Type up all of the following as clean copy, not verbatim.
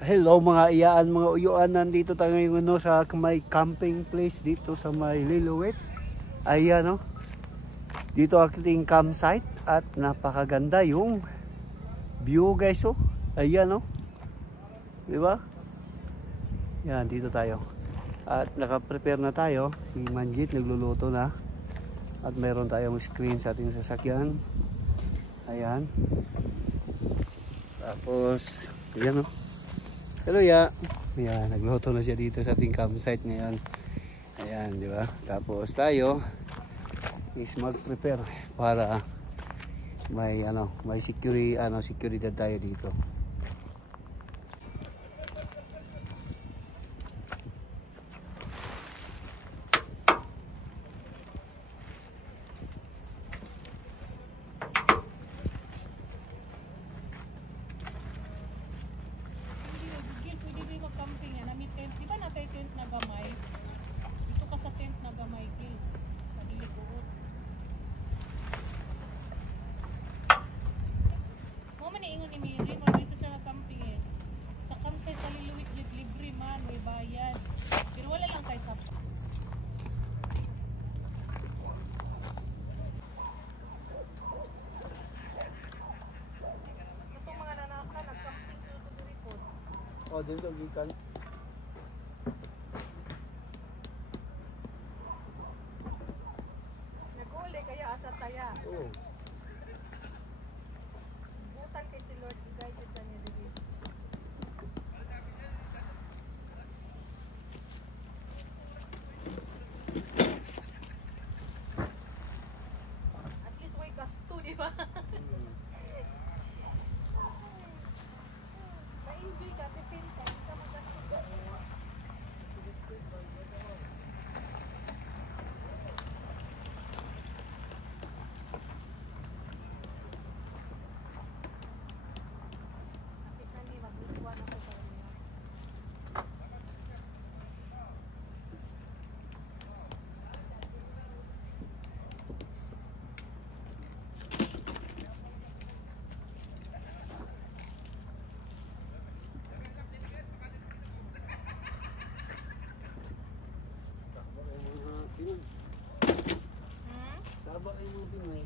Hello mga iyaan, mga uyuan, nandito tayo ngayon sa may camping place dito sa may Lillooet. Ayan dito aking campsite at napakaganda yung view guys Ayan di ba? Yan, dito tayo. At naka-prepare na tayo. Si Manjit nagluluto na. At meron tayong screen sa ating sasakyan. Ayan. Tapos, ayan Hello ya. Ayan, nagluto na siya dito sa ating campsite ngayon. Ayan, di ba? Tapos tayo is mag-prepare para may may seguridad tayo dito. Oh, dito gikan. Naguli kaya asa taya. Oo. Butang kay si Lord igay jud kanya dili. At least way gasto, di ba? Ka-enjoy ka kasi ka magasto ka. Saba ay mga Pinoy.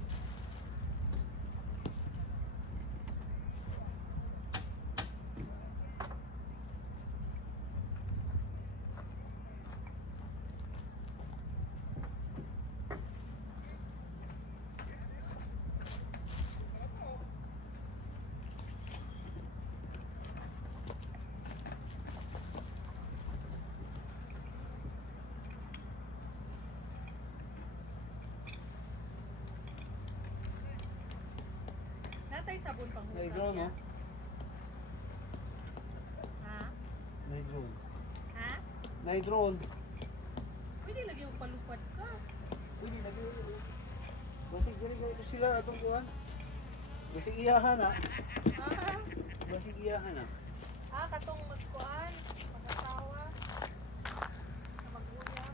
Natay sabon pang May hugas drone niya. Ha? May drone. Ha? May drone. Pwede lagi mo palupad ka. Pwede lagi. Basig diri ko sila atong kuan. Basig iyahan Ha? Basig iyahan Katong magkuan, mag-asawa. Mag-uya.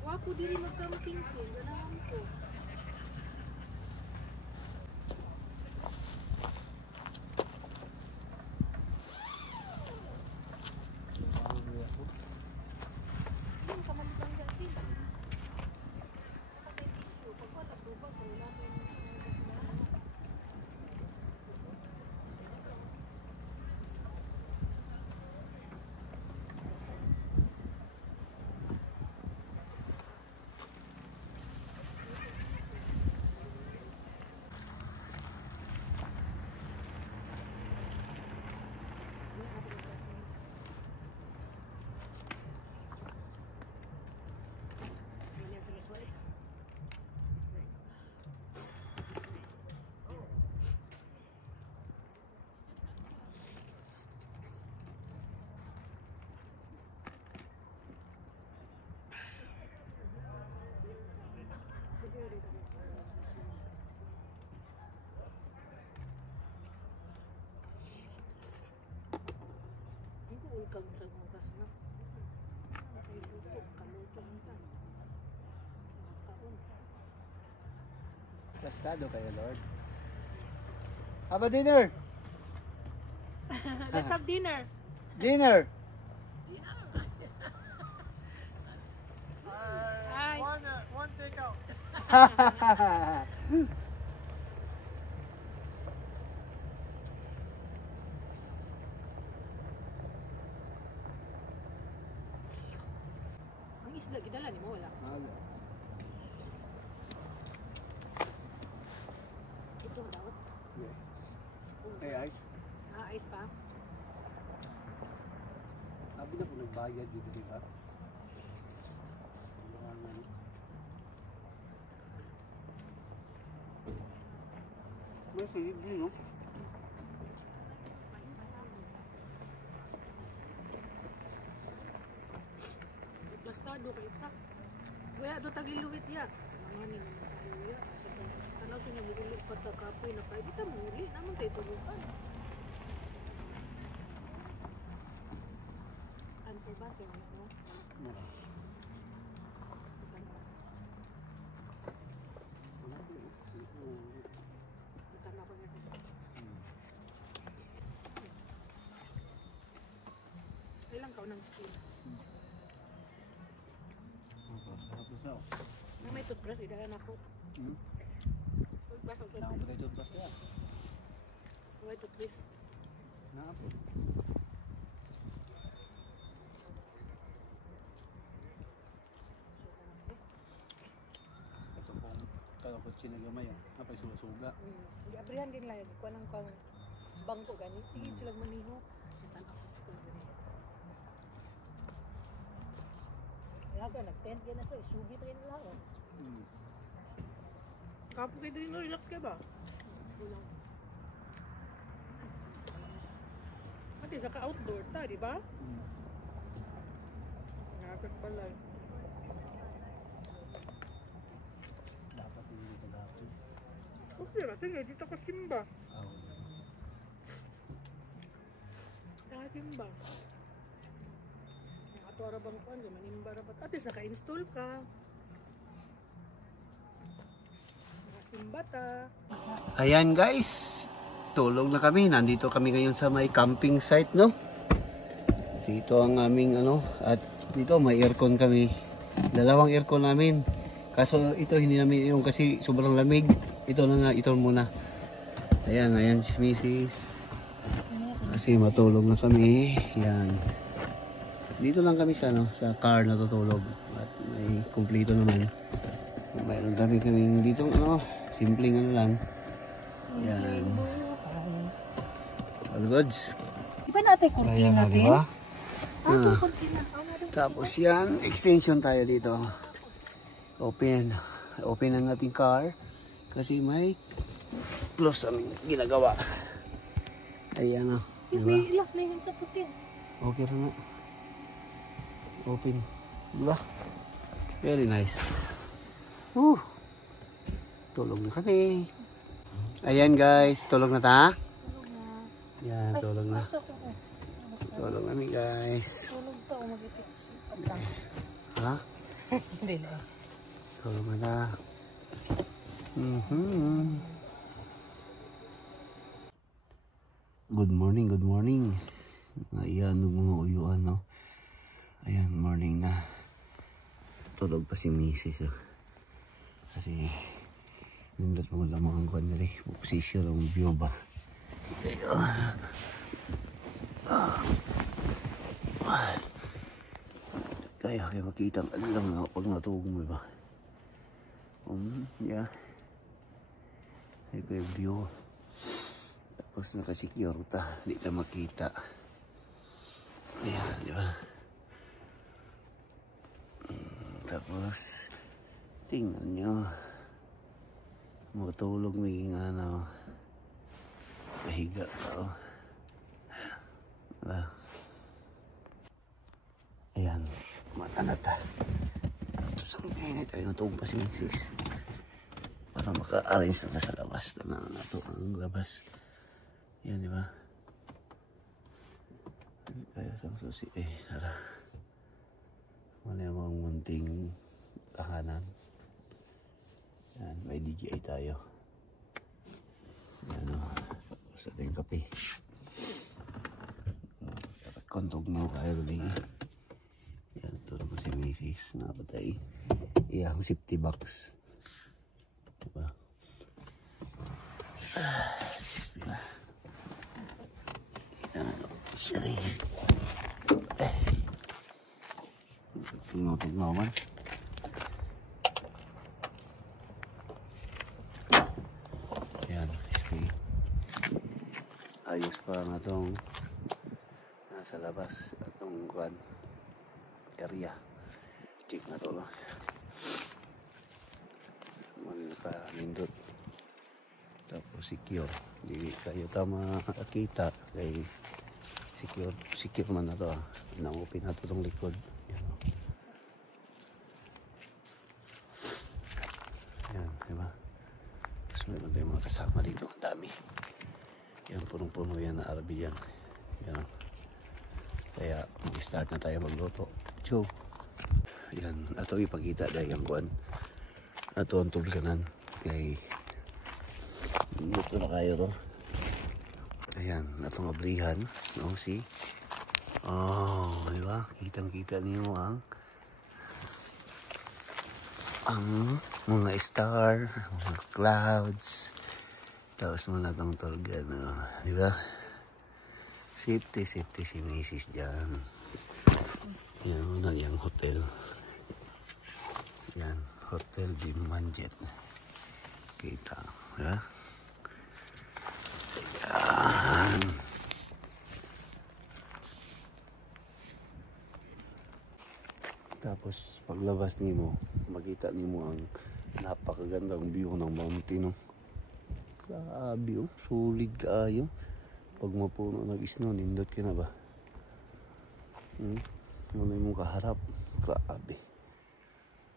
Wapo diri mag-camping ko, ganahan ko. Yung kamaligang dati. Kapag may tissue, pagka nagtubag, wala mo yung Gastado kayo, Lord. How about dinner? Let's have dinner. Dinner! Hi. One takeout. Ang isda, gidala ni mo, wala. Ito daw. Hey, Ice. Ice pa. Sabi na po nagbayad dito, di ba? May silid din, no? Plastado kay ta. Kuya, do tagiluwit ya. Naman ni naman tayo ya. Ano sa niya muli patakapoy na kay kita muli naman tayo tulukan. Ano ba siya no? Ilang ka ng skin? Na may toothbrush, idahan ako. Toothbrush, Nakapot tayo toothbrush niya. may toothbrush. Nakapot. Ito pong kalapot sinagamay. Napay suga-suga. Hindi, abrihan din lang. Kuha ng bangko ganit. Sige, sila maniho. Tanaw sa school ganit. Laga, nag-tent ka na sa sugi pa rin lang. Kapo kayo din, relax ka ba? Kulang. Ate, saka outdoor ta, di ba? Nakakit pala. Dapat hindi dito dapat. Okay, tingnan, dito ka simba. Simba. Nakatuwara bang kuhan, di manimba rapat. Ate, naka-install ka. Nakasimba ta. Ayan guys, tulog na kami. Nandito kami ngayon sa may camping site, no? Dito ang aming at dito may aircon kami. Dalawang aircon namin. Kaso ito hindi namin yung kasi sobrang lamig. Ito na nga, ito muna. Ayan si Mrs. Kasi matulog na kami. Yan. Dito lang kami sa car natutulog. At may kumpleto naman. Mayroon kami dito simpleng lang. Yan. All goods. Di ba natin kurtina natin? Diba? Kurtina. Tapos yan, extension tayo dito. Open ang ating car. Kasi may close aming ginagawa. Ayan o. Diba? May ilak na yung kaputin. Okay na nga. Open. Diba? Very nice. Tulog na kami. Ayan guys, tulog na ta? Yan, tulog na. Tulog kami guys. Tulog to, mag-ipit sa patang. Ha? Hindi na. Tulog na ta. Good morning. Ayan, mga uyuan, no? Ayan, morning na. Tulog pa si Mrs. Kasi nindot mo lamang ang kuwan nila. Position ang view ba? Tayo kayo makita ang alam na pag natugong mo ba? Yeah. Ay ko yung view. Tapos nakasecure ta. Hindi na makita. Ayan, di ba? Tapos tingnan nyo. Matulog maging kahiga ka. Diba? Ayan, mata na ta. Ito sa mga tayo natulog pa si Mrs. Para maka-arrange na sa labas. Tanaw na ito ang labas. Yan, di ba? Kaya sa susi. Tara. Wala yung mga munting tahanan. Yan. may DJI tayo. Yan o. Sa ating kape. Dapat kontog mo kayo rin. Yan, tulog ko si Mrs. Napatay. Iyang safety box. Diba? Diba? Yan o. Sorry. Tingnan man. Yan, stay. Ayos pa nga itong nasa labas itong area. Check na ito lang. Magka-nindot. Tapos secure. Hindi kayo tama makakita. Kaya secure man na ito. Inang-open na ito itong likod. Yan o. Yan, diba? Tapos meron tayong mga kasama dito. Ang dami. Yan, punong-puno yan na Arabi yan. Yan o. Kaya mag-start na tayo magluto. Go! Yan, ato ipakita dahil ang kuwan. Ato ang tulsanan. Kaya luto na kayo to. Ayan, atong abrihan. No, see? Oh, diba? Kitang-kita niyo ang mga star, mga clouds. Tapos mga itong tulgan. Diba? Safety si Mrs. dyan. Yan, una yung hotel. Yan, Hotel di Manjet. Kita. Ya. Yan. Tapos paglabas nimo, makita nimo ang napakagandang view ng mountain. No? Grabe, sulig kaayo. Pag mapuno nag-snow, nindot ka na ba? Muna yung kaharap. Grabe.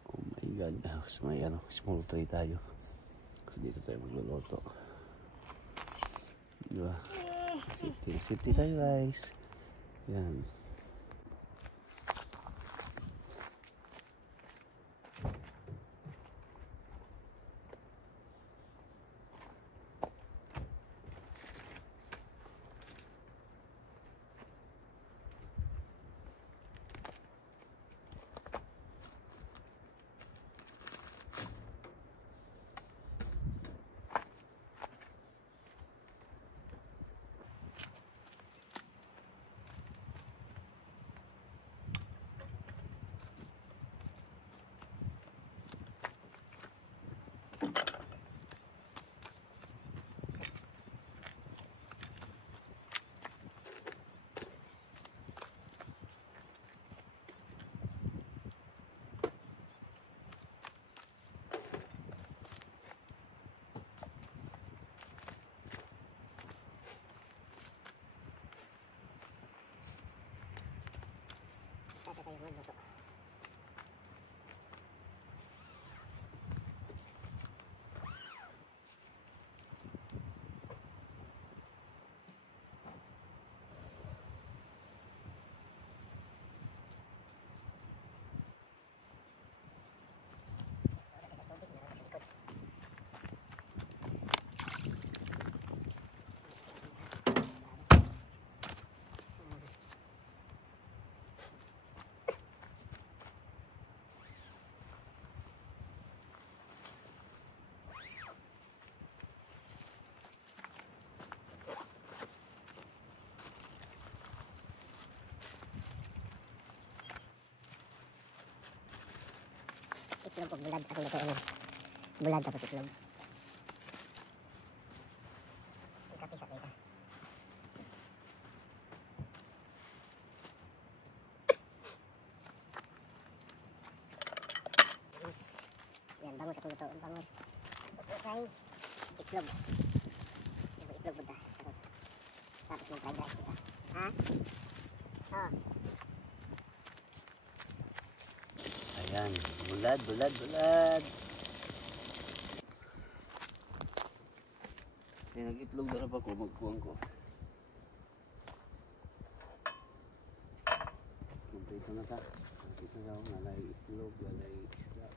Oh my God. So, may small tray tayo. Kasi dito tayo magluluto. Diba? Safety tayo guys. Yan. Tayo magluto. Itlog o bulad atong lutuin. Bulad tapos itlog. Ang kape sa kita. Yan, bangus atong lutuin. Bangus. Tapos utay. Itlog. Itlog buta. Tapos yung fried rice kita. Ha? Oh. Ayan, bulad. Kaya nag-itlog na pa ko, magkuhan ko. Kompleto na ta. Kompleto na ako, nalay itlog, nalay isda.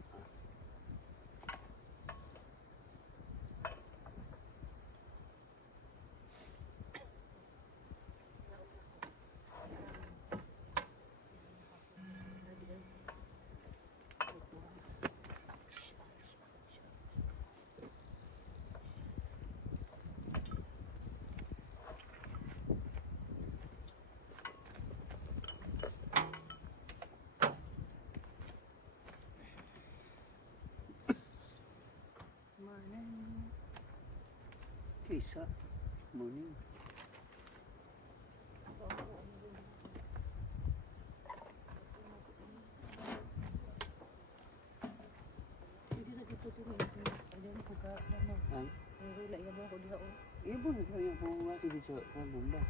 Kisa. Morning. Hindi na dito din eh. Ayan ko kasa na. Ang? Ang hula yan ako diha o. Ibo na kayo kung masi dito sa bomba.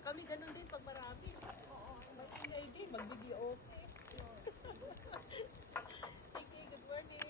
Kami ganun din pag marami. Mag-ingay din, mag-video okay. Sige, good morning.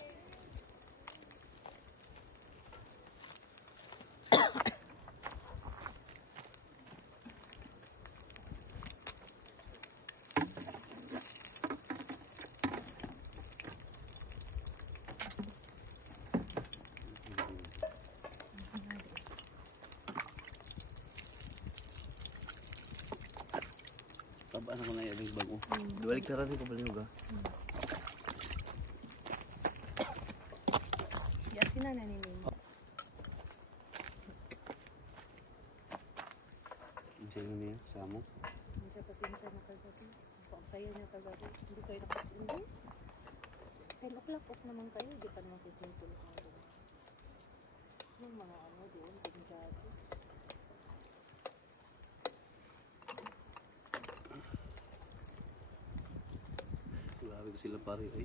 Tabaan ako na yung bago. Duwalik tara rin ko baliw ga. Yasin na naninig. Ang sayo niya, samo. Hindi siya pasinta na kagabi. Ang sayo niya kagabi. Hindi kayo nakatindi. 10 o'clock off naman kayo. Hindi pa naman kitulog ang doon. Yung mga ano doon, pinjado. Grabe ko sila pare ay.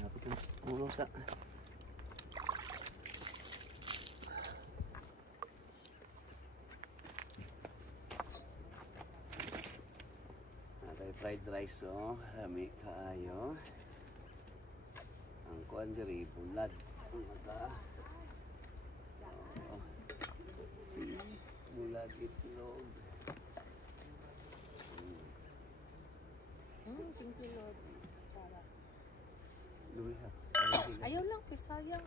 Napit lang ulo sa. Natay fried rice oh, rami kaayo. Ang kuan diri bulag. Ang mata. Oh. Bulag itlog. Thank you Lord. Sarap. Dumi ha. Ayaw lang, sayang.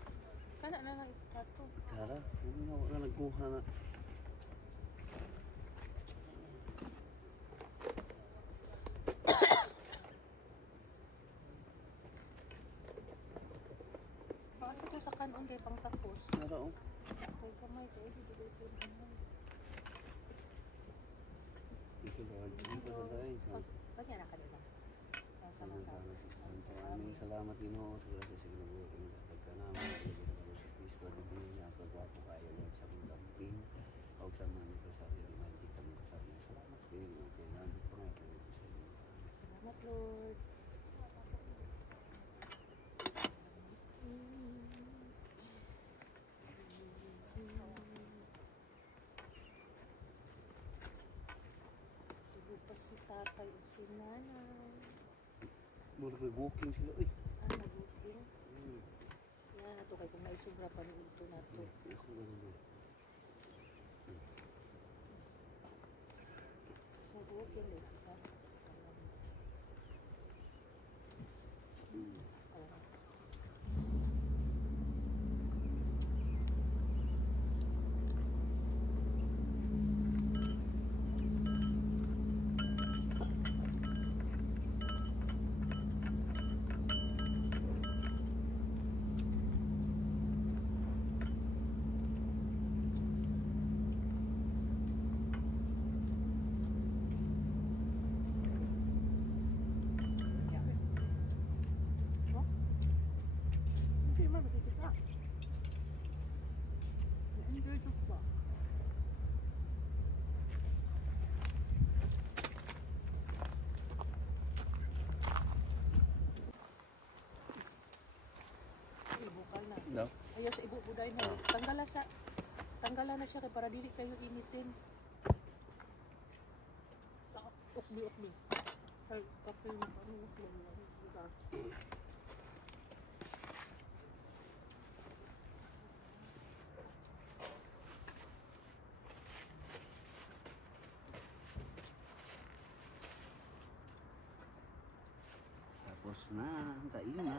Kana na lang ito. Tara, hindi na wala nagkuha na. Baka ko sa kanon kay pang tapos. Tara oh. Kay kamay ko, hindi ko ito. Ito Lord. Ito sa dahil. Kanya na kanila. Sama-sama. Maraming salamat din ho sa sinabuhin pagka namin sa Kristo na din niya pagwapo kayo Lord sa mga lamping o sa mga aniversary ni Magic sa mga kasama. Salamat din. Okay, nandito pa nga po ito sa inyo. Salamat Lord. Lupas si tatay o si nanay. Mura nag-walking sila. Uy! Nag-booking. Yan, ito kay kung naisubra pa rin ito na ito. Ako ganun din. Sa booking, Diya sa ibubuday na. Tanggalan na siya kay para dili kayo initin. Ukbi. Ay, kapil na ano, Tapos na ang kainan.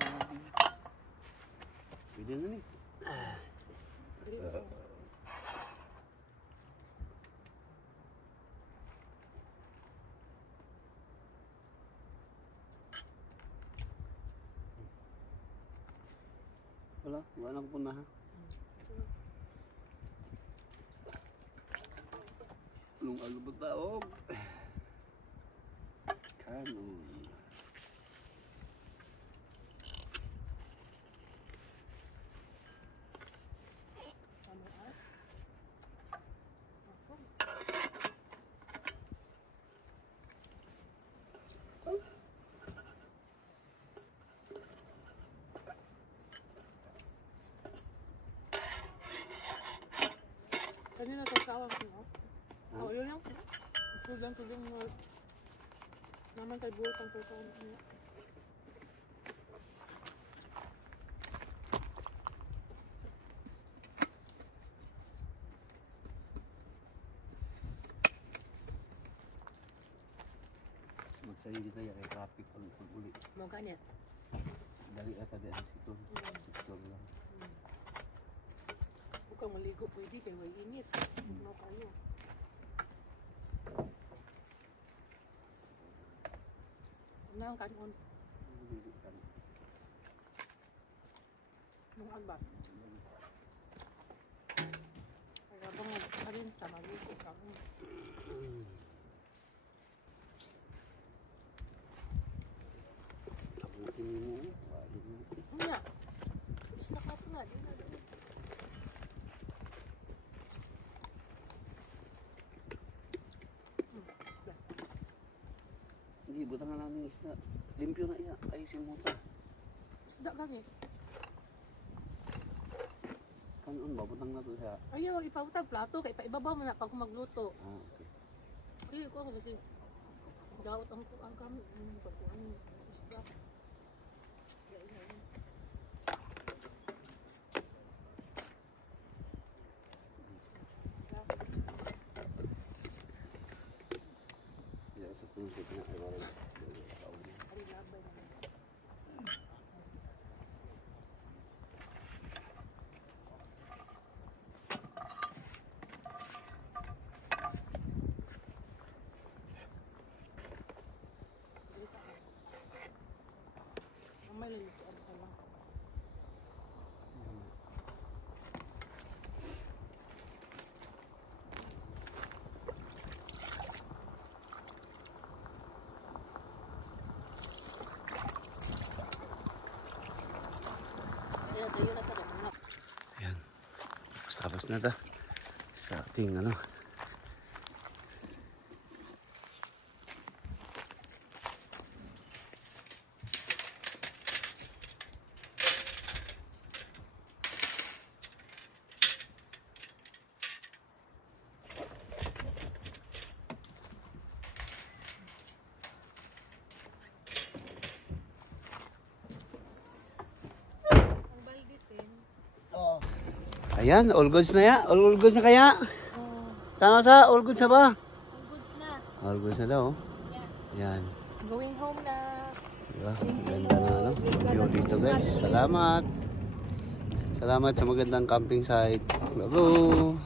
Pwede na ni. Wala ko na ha. Nung alubot taog. Kanon. Kanina sa sawang ko. Oh, yun lang. Tulang naman kay buhay kang pagkaon niya. Magsayin dito yung traffic pag-uli. Mau kanya. Dali ata di ang sitor. Sitor lang. Kung maligo pwede kay way init. Mau kanya. Nang kanon. Nung agba. Kaya bang karin sa maligo ka. Abutin mo. Nya. Is na kat na din. Hindi, butang nga namin isda. Limpyo na iya. Ayusin mo ito. Isda kami. Kanon ba? Butang na ito siya. Ayaw, ipautag plato. Kaya paibabaw mo na pag magluto. Ah, okay. Ayaw ko kasi daot ang kami. Pagkuhan isda. Iya, sa puso na ay warin. May lalituan ka lang. Kaya sa'yo na ito. Ayan. Tapos na ito. Sa ating ano. Ayan, all goods na ya. All goods na kaya? Sana sa all goods na ba? All goods na. All goods na daw. Ayan. Going home na. Diba? Ganda na ano. View dito guys. Salamat. Salamat sa magandang camping site. Hello.